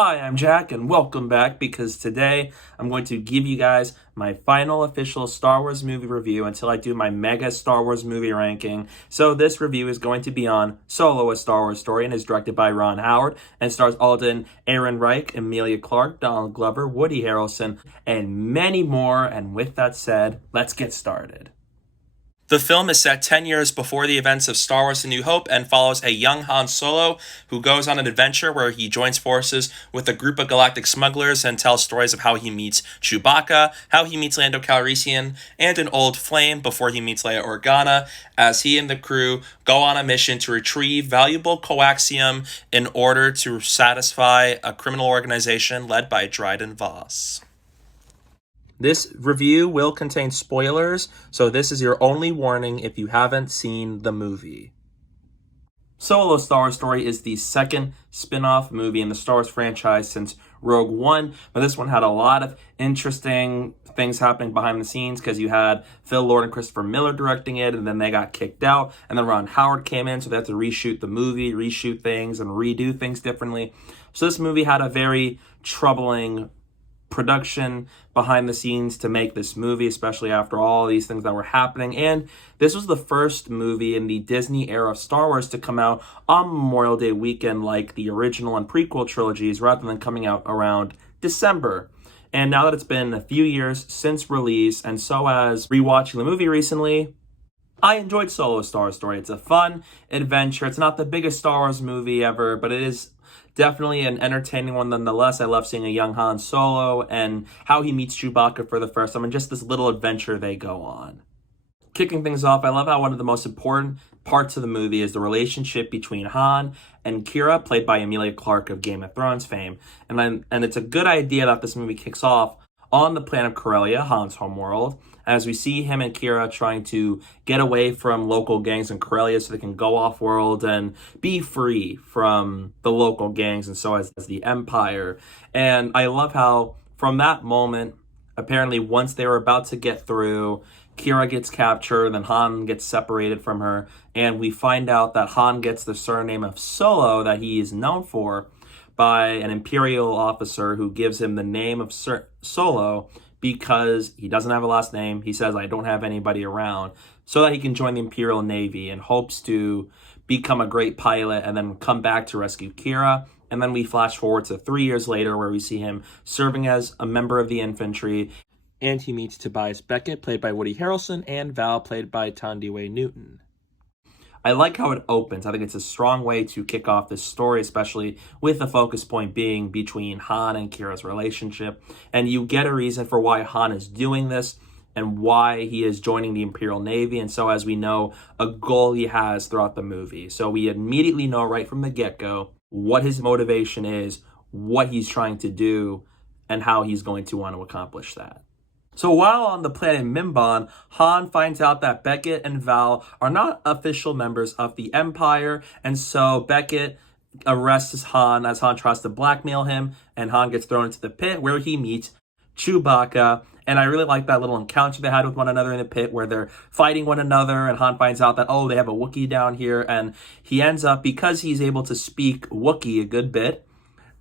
Hi, I'm Jack, and welcome back, because today I'm going to give you guys my final official Star Wars movie review until I do my mega Star Wars movie ranking. So this review is going to be on Solo, a Star Wars Story, and is directed by Ron Howard, and stars Alden Ehrenreich, Emilia Clarke, Donald Glover, Woody Harrelson, and many more. And with that said, let's get started. The film is set 10 years before the events of Star Wars A New Hope and follows a young Han Solo who goes on an adventure where he joins forces with a group of galactic smugglers and tells stories of how he meets Chewbacca, how he meets Lando Calrissian, and an old flame before he meets Leia Organa, as he and the crew go on a mission to retrieve valuable coaxium in order to satisfy a criminal organization led by Dryden Vos. This review will contain spoilers, so this is your only warning if you haven't seen the movie. Solo, Star Wars Story is the second spin-off movie in the Star Wars franchise since Rogue One, but this one had a lot of interesting things happening behind the scenes, because you had Phil Lord and Christopher Miller directing it, and then they got kicked out, and then Ron Howard came in, so they had to reshoot the movie, reshoot things, and redo things differently. So this movie had a very troubling production behind the scenes to make this movie, especially after all these things that were happening. And this was the first movie in the Disney era of Star Wars to come out on Memorial Day weekend like the original and prequel trilogies, rather than coming out around December. And now that it's been a few years since release, and so as rewatching the movie recently, I enjoyed Solo, Star Wars Story. It's a fun adventure. It's not the biggest Star Wars movie ever, but it is definitely an entertaining one nonetheless. I love seeing a young Han Solo and how he meets Chewbacca for the first time, and just this little adventure they go on. Kicking things off, I love how one of the most important parts of the movie is the relationship between Han and Qi'ra, played by Emilia Clarke of Game of Thrones fame. And it's a good idea that this movie kicks off on the planet Corellia, Han's homeworld, as we see him and Qi'ra trying to get away from local gangs in Corellia so they can go off-world and be free from the local gangs, and so as the Empire. And I love how, from that moment, apparently once they were about to get through, Qi'ra gets captured, then Han gets separated from her, and we find out that Han gets the surname of Solo that he is known for by an Imperial officer who gives him the name of Solo because he doesn't have a last name. He says, I don't have anybody around, so that he can join the Imperial Navy and hopes to become a great pilot and then come back to rescue Qi'ra. And then we flash forward to 3 years later, where we see him serving as a member of the infantry, and he meets Tobias Beckett, played by Woody Harrelson, and Val, played by Thandiwe Newton. I like how it opens. I think it's a strong way to kick off this story, especially with the focus point being between Han and Qi'ra's relationship. And you get a reason for why Han is doing this and why he is joining the Imperial Navy. And so, as we know, a goal he has throughout the movie. So we immediately know right from the get-go what his motivation is, what he's trying to do, and how he's going to want to accomplish that. So while on the planet Mimban, Han finds out that Beckett and Val are not official members of the Empire, and so Beckett arrests Han as Han tries to blackmail him, and Han gets thrown into the pit where he meets Chewbacca. And I really like that little encounter they had with one another in the pit, where they're fighting one another, and Han finds out that, oh, they have a Wookie down here, and he ends up, because he's able to speak Wookie a good bit,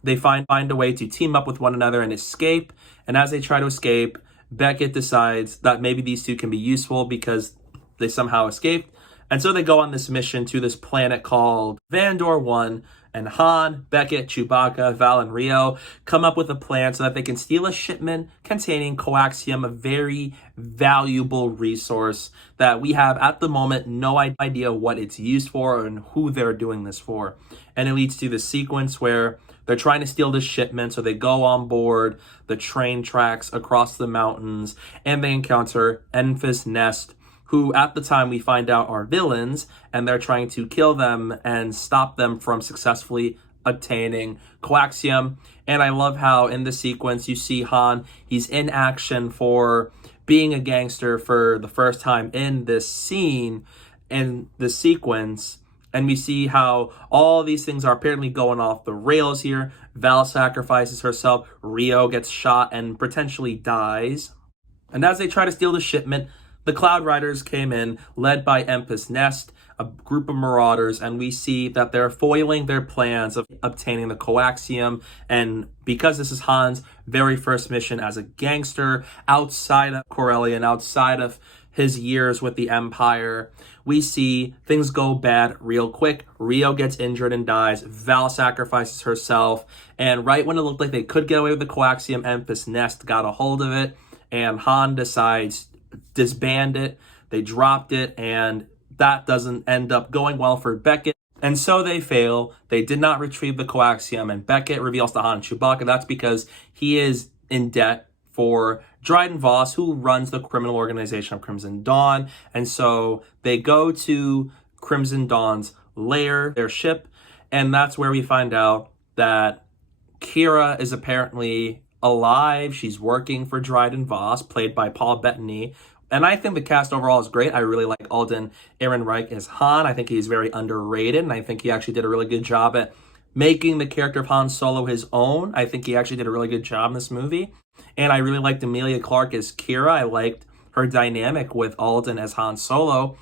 they find a way to team up with one another and escape. And as they try to escape, Beckett decides that maybe these two can be useful because they somehow escaped. And so they go on this mission to this planet called Vandor 1, and Han, Beckett, Chewbacca, Val, and Rio come up with a plan so that they can steal a shipment containing coaxium, a very valuable resource that we have at the moment no idea what it's used for and who they're doing this for. And it leads to the sequence where they're trying to steal this shipment, so they go on board the train tracks across the mountains, and they encounter Enfys Nest, who at the time we find out are villains, and they're trying to kill them and stop them from successfully obtaining coaxium. And I love how in the sequence you see Han, he's in action for being a gangster for the first time in this scene, in the sequence. And we see how all these things are apparently going off the rails here. Val sacrifices herself, Rio gets shot and potentially dies. And as they try to steal the shipment, the Cloud Riders came in, led by Enfys Nest, a group of marauders, and we see that they're foiling their plans of obtaining the coaxium. And because this is Han's very first mission as a gangster outside of Corellian, outside of his years with the Empire, we see things go bad real quick. Rio gets injured and dies. Val sacrifices herself. And right when it looked like they could get away with the coaxium, Empress Nest got a hold of it. And Han decides to disband it. They dropped it. And that doesn't end up going well for Beckett. And so they fail. They did not retrieve the coaxium. And Beckett reveals to Han and Chewbacca that's because he is in debt for Dryden Vos, who runs the criminal organization of Crimson Dawn. And so they go to Crimson Dawn's lair, their ship, and that's where we find out that Qi'ra is apparently alive. She's working for Dryden Vos, played by Bettany. And I think the cast overall is great. I really like Alden Ehrenreich as Han. I think he's very underrated, and I think he actually did a really good job at making the character of Han Solo his own. I think he actually did a really good job in this movie. And I really liked Emilia Clarke as Qi'ra. I liked her dynamic with Alden as Han Solo.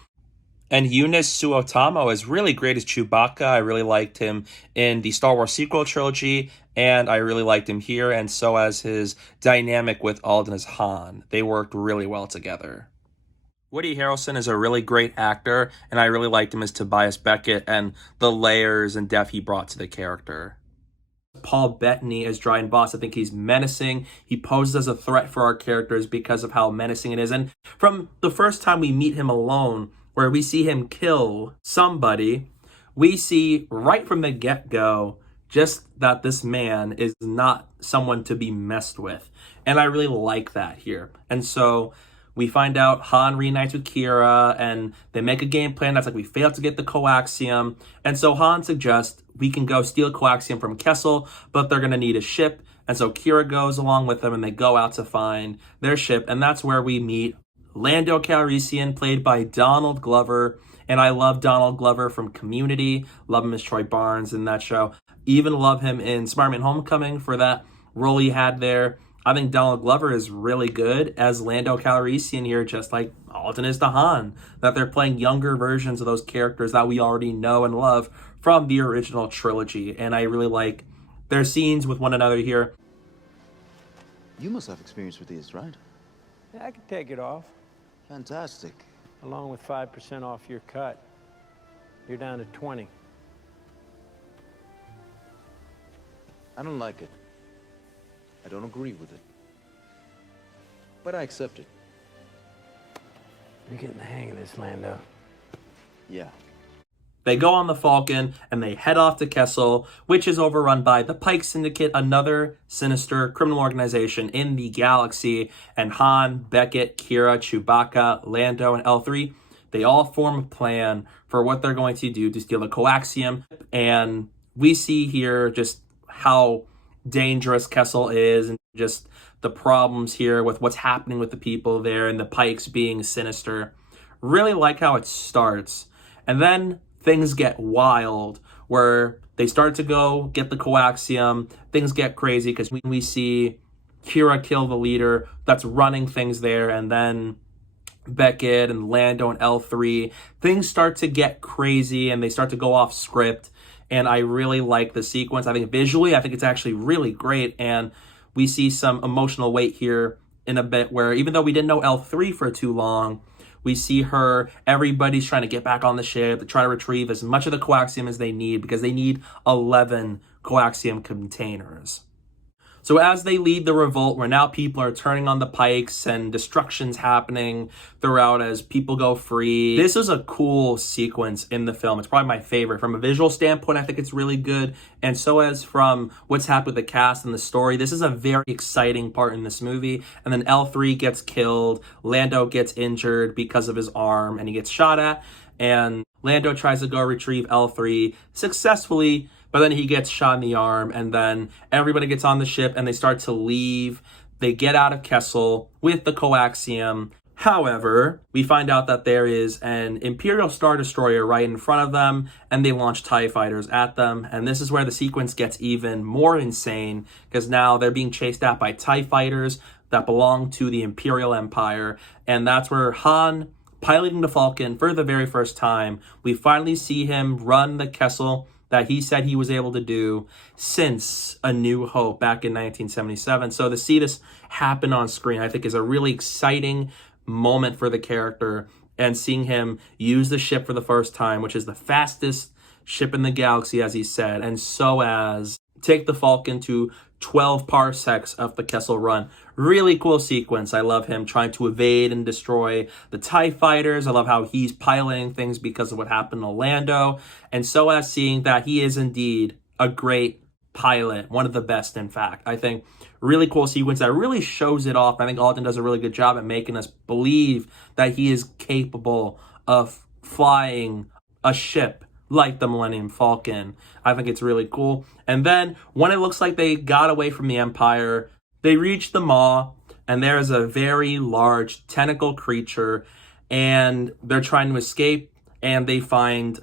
And Joonas Suotamo is really great as Chewbacca. I really liked him in the Star Wars sequel trilogy, and I really liked him here, and so as his dynamic with Alden as Han. They worked really well together. Woody Harrelson is a really great actor, and I really liked him as Tobias Beckett and the layers and depth he brought to the character. Bettany as Dryden Vos. I think he's menacing. He poses as a threat for our characters because of how menacing it is. And from the first time we meet him alone, where we see him kill somebody, we see right from the get-go just that this man is not someone to be messed with. And I really like that here. And so we find out Han reunites with Qi'ra, and they make a game plan that's like, we failed to get the coaxium. And so Han suggests we can go steal coaxium from Kessel, but they're going to need a ship. And so Qi'ra goes along with them, and they go out to find their ship. And that's where we meet Lando Calrissian, played by Donald Glover. And I love Donald Glover from Community. Love him as Troy Barnes in that show. Even love him in Spider-Man Homecoming for that role he had there. I think Donald Glover is really good as Lando Calrissian here, just like Alden is to Han, that they're playing younger versions of those characters that we already know and love from the original trilogy. And I really like their scenes with one another here. You must have experience with these, right? Yeah, I can take it off. Fantastic. Along with 5% off your cut. You're down to 20. I don't like it. I don't agree with it. But I accept it. You're getting the hang of this, Lando. Yeah. They go on the Falcon, and they head off to Kessel, which is overrun by the Pike Syndicate, another sinister criminal organization in the galaxy. And Han, Beckett, Qi'ra, Chewbacca, Lando, and L3, they all form a plan for what they're going to do to steal the coaxium. And we see here just how dangerous Kessel is, and just the problems here with what's happening with the people there, and the Pikes being sinister. Really like how it starts. And then things get wild, where they start to go get the coaxium. Things get crazy because we see Qi'ra kill the leader that's running things there, and then Beckett and Lando and L3. Things start to get crazy, and they start to go off script. And I really like the sequence. I think visually, I think it's actually really great. And we see some emotional weight here in a bit, where even though we didn't know L3 for too long, we see her, everybody's trying to get back on the ship to try to retrieve as much of the coaxium as they need, because they need 11 coaxium containers. So as they lead the revolt, where now people are turning on the Pikes and destruction's happening throughout as people go free. This is a cool sequence in the film. It's probably my favorite. From a visual standpoint, I think it's really good. And so as from what's happened with the cast and the story, this is a very exciting part in this movie. And then L3 gets killed. Lando gets injured because of his arm, and he gets shot at. And Lando tries to go retrieve L3 successfully, but then he gets shot in the arm, and then everybody gets on the ship and they start to leave. They get out of Kessel with the coaxium. However, we find out that there is an Imperial Star Destroyer right in front of them, and they launch TIE fighters at them. And this is where the sequence gets even more insane, because now they're being chased out by TIE fighters that belong to the Imperial Empire. And that's where Han piloting the Falcon for the very first time. We finally see him run the Kessel that he said he was able to do since A New Hope back in 1977. So to see this happen on screen, I think is a really exciting moment for the character, and seeing him use the ship for the first time, which is the fastest ship in the galaxy, as he said, and so as take the Falcon to 12 parsecs of the Kessel Run. Really cool sequence. I love him trying to evade and destroy the TIE fighters. I love how he's piloting things because of what happened to Lando. And so as seeing that he is indeed a great pilot, one of the best, in fact. I think really cool sequence that really shows it off. I think Alden does a really good job at making us believe that he is capable of flying a ship like the Millennium Falcon. I think it's really cool. And then when it looks like they got away from the Empire, they reach the Maw, and there's a very large tentacle creature, and they're trying to escape, and they find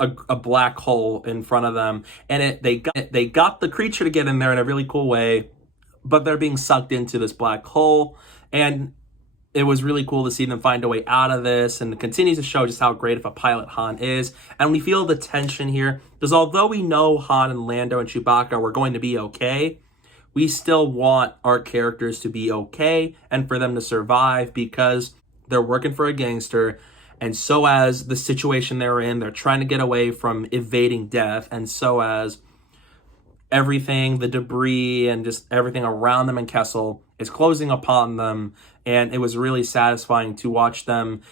a black hole in front of them, and they got the creature to get in there in a really cool way, but they're being sucked into this black hole, and it was really cool to see them find a way out of this, and it continues to show just how great of a pilot Han is. And we feel the tension here, because although we know Han and Lando and Chewbacca were going to be okay, we still want our characters to be okay and for them to survive, because they're working for a gangster, and so as the situation they're in, they're trying to get away from evading death, and so as everything, the debris and just everything around them in Kessel is closing upon them. And it was really satisfying to watch them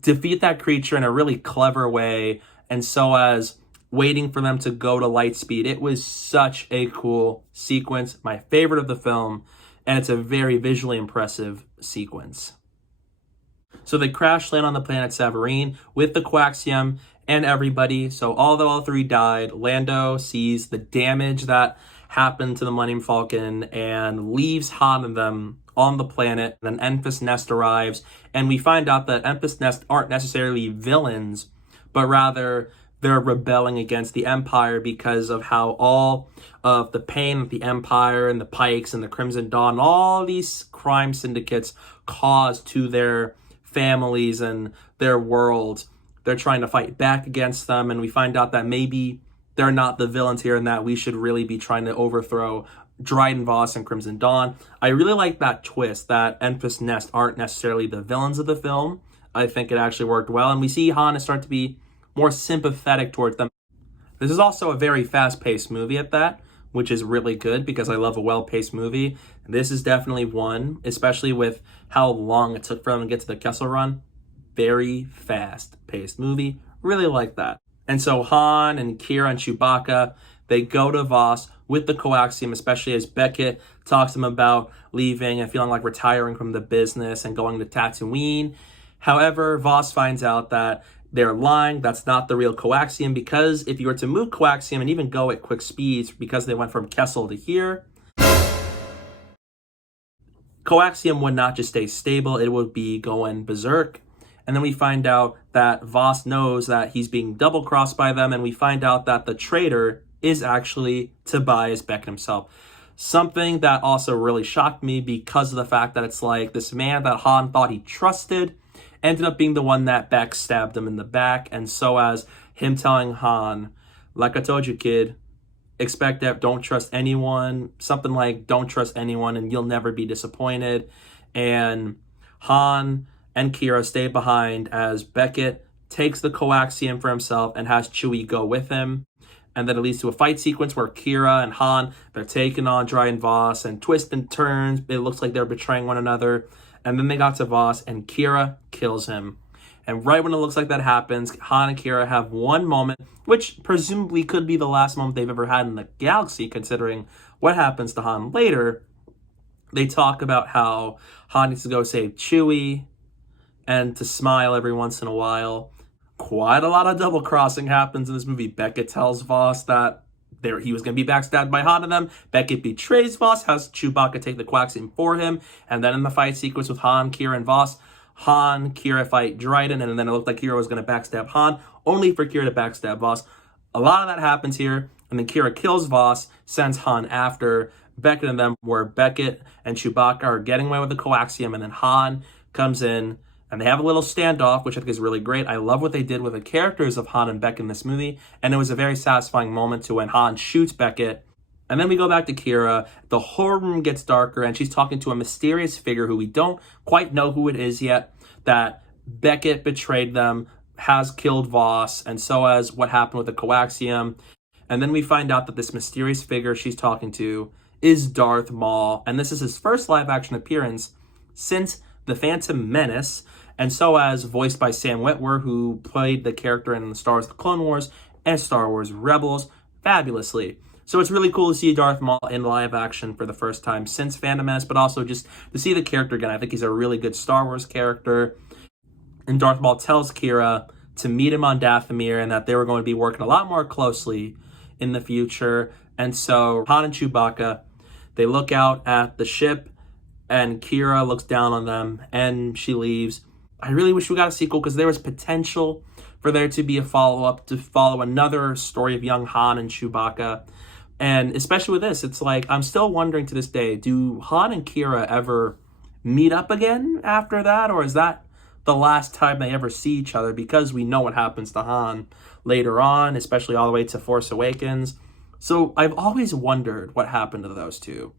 defeat that creature in a really clever way, and so as waiting for them to go to light speed. It was such a cool sequence, my favorite of the film, and it's a very visually impressive sequence. So they crash land on the planet Savareen with the coaxium and everybody. So although all three died, Lando sees the damage that happened to the Millennium Falcon and leaves Han and them on the planet. Then Enfys Nest arrives, and we find out that Enfys Nest aren't necessarily villains, but rather they're rebelling against the Empire because of how all of the pain that the Empire and the Pikes and the Crimson Dawn, all these crime syndicates cause to their families and their world. They're trying to fight back against them, and we find out that maybe they're not the villains here, and that we should really be trying to overthrow Dryden Vos and Crimson Dawn. I really like that twist, that Enfys Nest aren't necessarily the villains of the film. I think it actually worked well, and we see Han start to be more sympathetic towards them. This is also a very fast-paced movie at that, which is really good because I love a well-paced movie. This is definitely one, especially with how long it took for them to get to the Kessel Run. Very fast-paced movie. Really like that. And so Han and Qi'ra and Chewbacca, they go to Vos with the coaxium, especially as Beckett talks to him about leaving and feeling like retiring from the business and going to Tatooine. However, Vos finds out that they're lying. That's not the real coaxium, because if you were to move coaxium and even go at quick speeds, because they went from Kessel to here, coaxium would not just stay stable, it would be going berserk. And then we find out that Vos knows that he's being double-crossed by them, and we find out that the traitor is actually Tobias Beckett himself. Something that also really shocked me because of the fact that it's like this man that Han thought he trusted ended up being the one that backstabbed him in the back, and so as him telling Han, like I told you, kid, expect that, don't trust anyone, something like don't trust anyone and you'll never be disappointed. And Han and Qi'ra stay behind as Beckett takes the coaxium for himself and has Chewie go with him. And then it leads to a fight sequence where Qi'ra and Han, they're taking on Dryden Vos and twist and turns. It looks like they're betraying one another. And then they got to Vos and Qi'ra kills him. And right when it looks like that happens, Han and Qi'ra have one moment, which presumably could be the last moment they've ever had in the galaxy, considering what happens to Han later. They talk about how Han needs to go save Chewie and to smile every once in a while. Quite a lot of double crossing happens in this movie. Beckett tells Vos that he was going to be backstabbed by Han and them. Beckett betrays Vos, has Chewbacca take the coaxium for him, and then in the fight sequence with Han, Qi'ra, and Vos, Han, Qi'ra fight Dryden, and then it looked like Qi'ra was going to backstab Han, only for Qi'ra to backstab Vos. A lot of that happens here, and then Qi'ra kills Vos, sends Han after Beckett and them, where Beckett and Chewbacca are getting away with the coaxium, and then Han comes in And they have a little standoff, which I think is really great. I love what they did with the characters of Han and Beckett in this movie. And it was a very satisfying moment to when Han shoots Beckett. And then we go back to Qi'ra. The horror room gets darker, and she's talking to a mysterious figure who we don't quite know who it is yet, that Beckett betrayed them, has killed Vos, and so has what happened with the coaxium. And then we find out that this mysterious figure she's talking to is Darth Maul. And this is his first live-action appearance since The Phantom Menace, and so as voiced by Sam Witwer, who played the character in the Star Wars The Clone Wars and Star Wars Rebels fabulously. So it's really cool to see Darth Maul in live action for the first time since Phantom Menace, but also just to see the character again. I think he's a really good Star Wars character. And Darth Maul tells Qi'ra to meet him on Dathomir and that they were going to be working a lot more closely in the future. And so Han and Chewbacca, they look out at the ship, and Qi'ra looks down on them and she leaves. I really wish we got a sequel because there was potential for there to be a follow-up to follow another story of young Han and Chewbacca. And especially with this, it's like, I'm still wondering to this day, do Han and Qi'ra ever meet up again after that? Or is that the last time they ever see each other? Because we know what happens to Han later on, especially all the way to Force Awakens. So I've always wondered what happened to those two.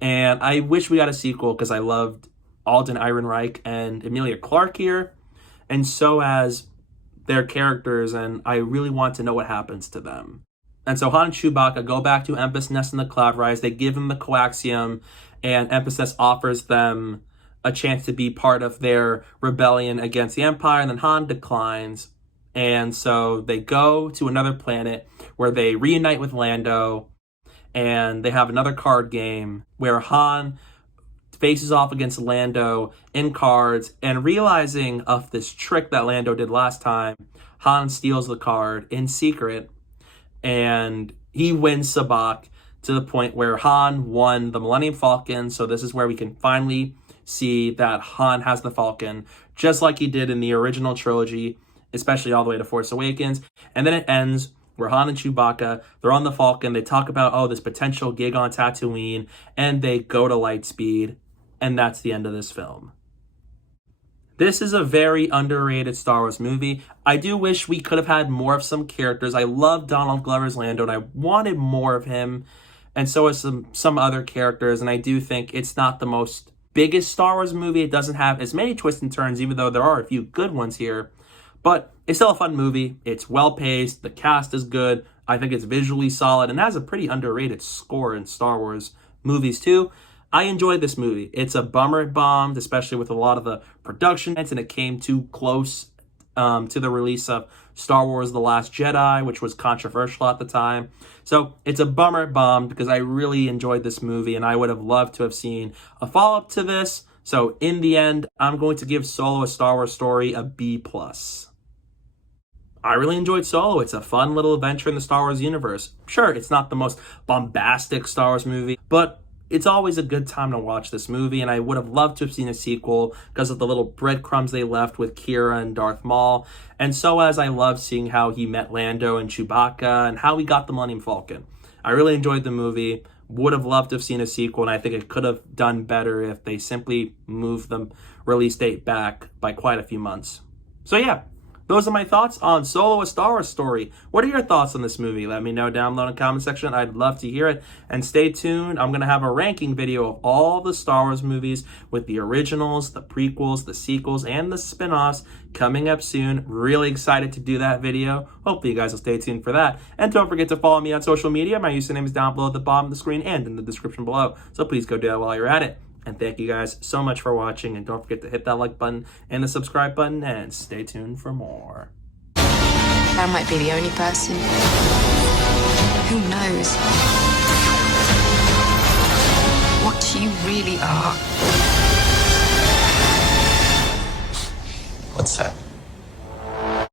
And I wish we got a sequel because I loved Alden Ehrenreich and Emilia Clarke here. And so as their characters, and I really want to know what happens to them. And so Han and Chewbacca go back to Empress Nest in the Cloud Rise. They give them the coaxium, and Empress Nest offers them a chance to be part of their rebellion against the Empire, and then Han declines. And so they go to another planet where they reunite with Lando, and they have another card game where Han faces off against Lando in cards, and realizing of this trick that Lando did last time, Han steals the card in secret, and he wins Sabacc to the point where Han won the Millennium Falcon. So this is where we can finally see that Han has the Falcon, just like he did in the original trilogy, especially all the way to Force Awakens. And then it ends where Han and Chewbacca, they're on the Falcon, they talk about, this potential gig on Tatooine, and they go to Lightspeed, and that's the end of this film. This is a very underrated Star Wars movie. I do wish we could have had more of some characters. I love Donald Glover's Lando, and I wanted more of him, and so is some other characters, and I do think it's not the most biggest Star Wars movie. It doesn't have as many twists and turns, even though there are a few good ones here. But it's still a fun movie. It's well-paced. The cast is good. I think it's visually solid and has a pretty underrated score in Star Wars movies, too. I enjoyed this movie. It's a bummer it bombed, especially with a lot of the production, and it came too close to the release of Star Wars The Last Jedi, which was controversial at the time. So it's a bummer it bombed because I really enjoyed this movie, and I would have loved to have seen a follow-up to this. So in the end, I'm going to give Solo: A Star Wars Story a B+. I really enjoyed Solo. It's a fun little adventure in the Star Wars universe. Sure, it's not the most bombastic Star Wars movie, but it's always a good time to watch this movie, and I would have loved to have seen a sequel because of the little breadcrumbs they left with Qi'ra and Darth Maul. And so as I love seeing how he met Lando and Chewbacca and how he got the Millennium Falcon. I really enjoyed the movie. Would have loved to have seen a sequel, and I think it could have done better if they simply moved the release date back by quite a few months. So yeah, those are my thoughts on Solo: A Star Wars Story. What are your thoughts on this movie? Let me know down below in the comment section. I'd love to hear it. And stay tuned. I'm going to have a ranking video of all the Star Wars movies with the originals, the prequels, the sequels, and the spin-offs coming up soon. Really excited to do that video. Hopefully you guys will stay tuned for that. And don't forget to follow me on social media. My username is down below at the bottom of the screen and in the description below. So please go do that while you're at it. And thank you guys so much for watching, and don't forget to hit that like button and the subscribe button, and stay tuned for more. I might be the only person. Who knows what you really are? What's that?